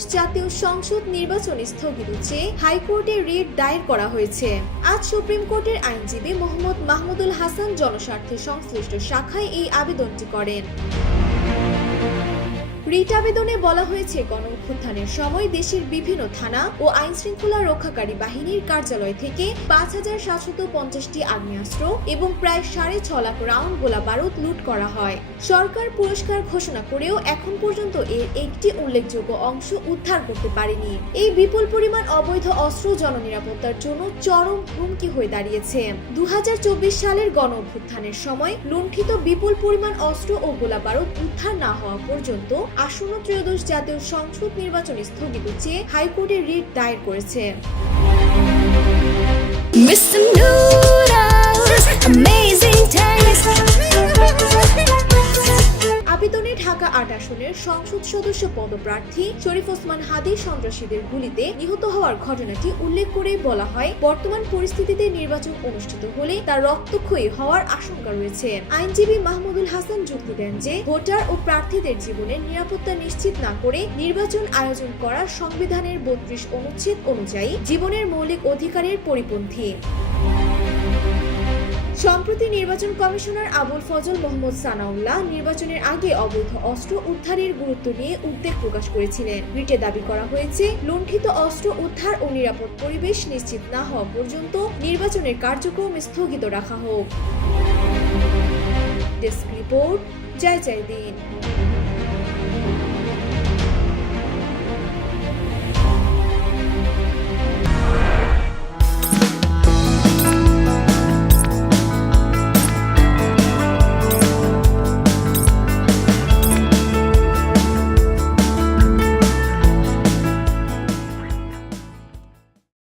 ত্রয়োদশ জাতীয় সংসদ নির্বাচন স্থগিত চেয়ে হাইকোর্টে রিট দায়ের করা হয়েছে। আজ সুপ্রিম কোর্টের আইনজীবী মোহাম্মদ মাহমুদুল হাসান জনস্বার্থে সংশ্লিষ্ট শাখায় এই আবেদনটি করেন। রিট আবেদনে বলা হয়েছে, গণ অভ্যুত্থানের সময় দেশের বিভিন্ন থানা ও আইনশৃঙ্খলা রক্ষাকারী বাহিনীর কার্যালয় থেকে ৫,৭৫০টি আগ্নেয়াস্ত্র এবং প্রায় ৬.৫ লাখ রাউন্ড গোলা বারুদ লুট করা হয়। সরকার পুরস্কার ঘোষণা করেও এখন পর্যন্ত এর একটি উল্লেখযোগ্য অংশ উদ্ধার করতে পারেনি। এই বিপুল পরিমাণ অবৈধ অস্ত্র জননিরাপত্তার জন্য চরম হুমকি হয়ে দাঁড়িয়েছে। ২০২৪ সালের গণ অভ্যুত্থানের সময় লুণ্ঠিত বিপুল পরিমাণ অস্ত্র ও গোলা বারুদ উদ্ধার না হওয়া পর্যন্ত আসন্ন ত্রয়োদশ জাতীয় সংসদ নির্বাচন স্থগিত চেয়ে হাইকোর্টে রিট দায়ের করেছে। আবেদনে ঢাকা ৮ আসনের সংসদ সদস্য পদপ্রার্থী শরীফ ওসমান হাদী সন্ত্রাসীদের গুলিতে নিহত হওয়ার ঘটনাটি উল্লেখ করে বলা হয়, বর্তমান পরিস্থিতিতে নির্বাচন অনুষ্ঠিত হলে তার রক্তক্ষয়ী হওয়ার আশঙ্কা রয়েছে। আইনজীবী মাহমুদুল হাসান যুক্তি দেন যে, ভোটার ও প্রার্থীদের জীবনের নিরাপত্তা নিশ্চিত না করে নির্বাচন আয়োজন করা সংবিধানের ৩২ অনুচ্ছেদ অনুযায়ী জীবনের মৌলিক অধিকারের পরিপন্থী। সম্প্রতি নির্বাচন কমিশনার আবুল ফজল মোহাম্মদ সানাউল্লাহ নির্বাচনের আগে অবৈধ অস্ত্র উদ্ধারের গুরুত্ব নিয়ে উদ্বেগ প্রকাশ করেছিলেন। রিটে দাবি করা হয়েছে, লুণ্ঠিত অস্ত্র উদ্ধার ও নিরাপদ পরিবেশ নিশ্চিত না হওয়া পর্যন্ত নির্বাচনের কার্যক্রম স্থগিত রাখা হোক। ডেস্ক রিপোর্ট, জয় জয় দিন।